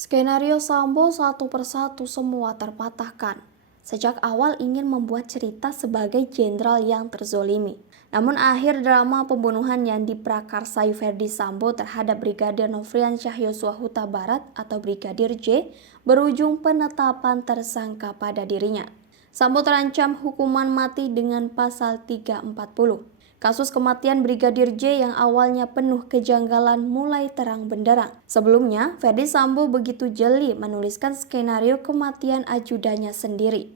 Skenario Sambo satu persatu semua terpatahkan. Sejak awal ingin membuat cerita sebagai jenderal yang terzolimi. Namun akhir drama pembunuhan yang diprakarsai Ferdy Sambo terhadap Brigadir Nofriansyah Yosua Huta Barat atau Brigadir J berujung penetapan tersangka pada dirinya. Sambo terancam hukuman mati dengan pasal 340. Kasus kematian Brigadir J yang awalnya penuh kejanggalan mulai terang benderang. Sebelumnya, Ferdy Sambo begitu jeli menuliskan skenario kematian ajudannya sendiri.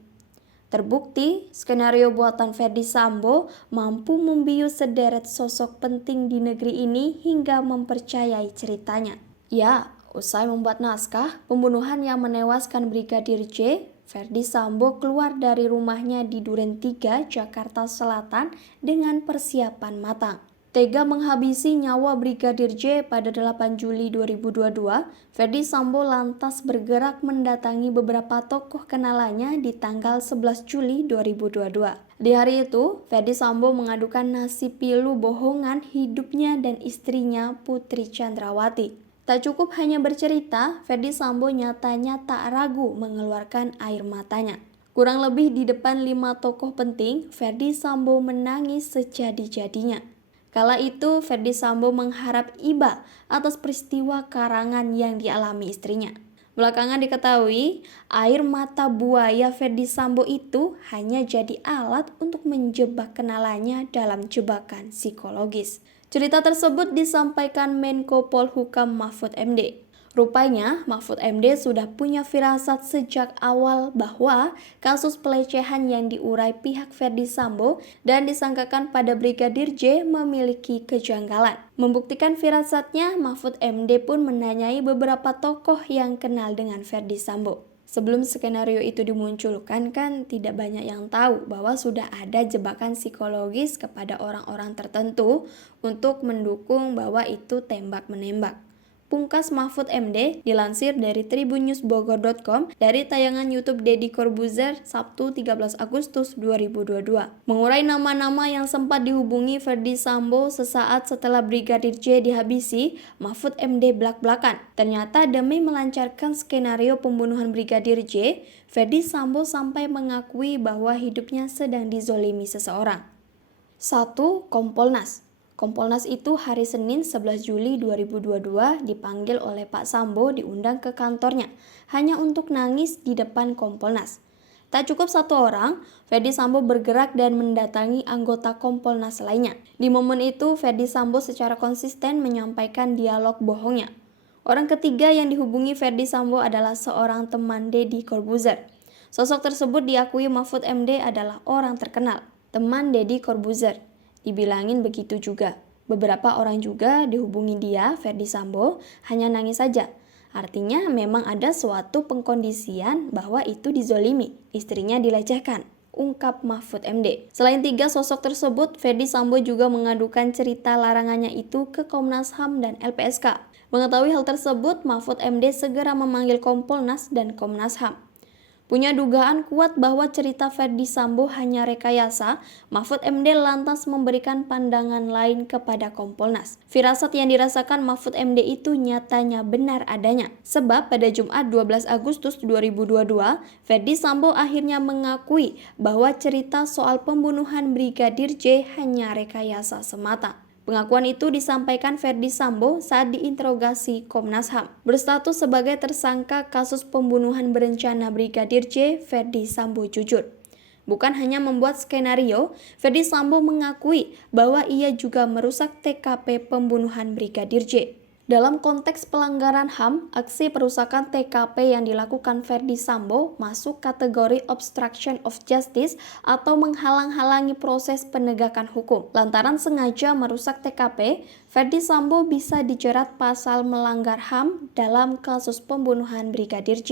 Terbukti, skenario buatan Ferdy Sambo mampu membius sederet sosok penting di negeri ini hingga mempercayai ceritanya. Ya, usai membuat naskah pembunuhan yang menewaskan Brigadir J, Ferdy Sambo keluar dari rumahnya di Duren 3, Jakarta Selatan dengan persiapan matang. Tega menghabisi nyawa Brigadir J pada 8 Juli 2022, Ferdy Sambo lantas bergerak mendatangi beberapa tokoh kenalannya di tanggal 11 Juli 2022. Di hari itu, Ferdy Sambo mengadukan nasib pilu bohongan hidupnya dan istrinya Putri Chandrawati. Tak cukup hanya bercerita, Ferdy Sambo nyatanya tak ragu mengeluarkan air matanya. Kurang lebih di depan 5 tokoh penting, Ferdy Sambo menangis sejadi-jadinya. Kala itu, Ferdy Sambo mengharap iba atas peristiwa karangan yang dialami istrinya. Belakangan diketahui, air mata buaya Ferdy Sambo itu hanya jadi alat untuk menjebak kenalannya dalam jebakan psikologis. Cerita tersebut disampaikan Menko Polhukam Mahfud MD. Rupanya, Mahfud MD sudah punya firasat sejak awal bahwa kasus pelecehan yang diurai pihak Ferdy Sambo dan disangkakan pada Brigadir J memiliki kejanggalan. Membuktikan firasatnya, Mahfud MD pun menanyai beberapa tokoh yang kenal dengan Ferdy Sambo. Sebelum skenario itu dimunculkan kan tidak banyak yang tahu bahwa sudah ada jebakan psikologis kepada orang-orang tertentu untuk mendukung bahwa itu tembak-menembak. Pungkas Mahfud MD dilansir dari tribunnews.bogor.com dari tayangan YouTube Deddy Corbuzier Sabtu 13 Agustus 2022. Mengurai nama-nama yang sempat dihubungi Ferdy Sambo sesaat setelah Brigadir J dihabisi, Mahfud MD blak-blakan. Ternyata demi melancarkan skenario pembunuhan Brigadir J, Ferdy Sambo sampai mengakui bahwa hidupnya sedang dizolimi seseorang. 1. Kompolnas. Kompolnas itu hari Senin 11 Juli 2022 dipanggil oleh Pak Sambo diundang ke kantornya hanya untuk nangis di depan Kompolnas. Tak cukup satu orang, Ferdy Sambo bergerak dan mendatangi anggota Kompolnas lainnya. Di momen itu, Ferdy Sambo secara konsisten menyampaikan dialog bohongnya. Orang ketiga yang dihubungi Ferdy Sambo adalah seorang teman Deddy Corbuzier. Sosok tersebut diakui Mahfud MD adalah orang terkenal, teman Deddy Corbuzier. Dibilangin begitu juga. Beberapa orang juga dihubungi dia, Ferdy Sambo, hanya nangis saja. Artinya memang ada suatu pengkondisian bahwa itu dizolimi, istrinya dilecehkan, ungkap Mahfud MD. Selain 3 sosok tersebut, Ferdy Sambo juga mengadukan cerita larangannya itu ke Komnas HAM dan LPSK. Mengetahui hal tersebut, Mahfud MD segera memanggil Kompolnas dan Komnas HAM. Punya dugaan kuat bahwa cerita Ferdy Sambo hanya rekayasa, Mahfud MD lantas memberikan pandangan lain kepada Kompolnas. Firasat yang dirasakan Mahfud MD itu nyatanya benar adanya. Sebab pada Jumat 12 Agustus 2022, Ferdy Sambo akhirnya mengakui bahwa cerita soal pembunuhan Brigadir J hanya rekayasa semata. Pengakuan itu disampaikan Ferdy Sambo saat diinterogasi Komnas HAM. Berstatus sebagai tersangka kasus pembunuhan berencana Brigadir J, Ferdy Sambo jujur. Bukan hanya membuat skenario, Ferdy Sambo mengakui bahwa ia juga merusak TKP pembunuhan Brigadir J. Dalam konteks pelanggaran HAM, aksi perusakan TKP yang dilakukan Ferdy Sambo masuk kategori obstruction of justice atau menghalang-halangi proses penegakan hukum. Lantaran sengaja merusak TKP, Ferdy Sambo bisa dijerat pasal melanggar HAM dalam kasus pembunuhan Brigadir J.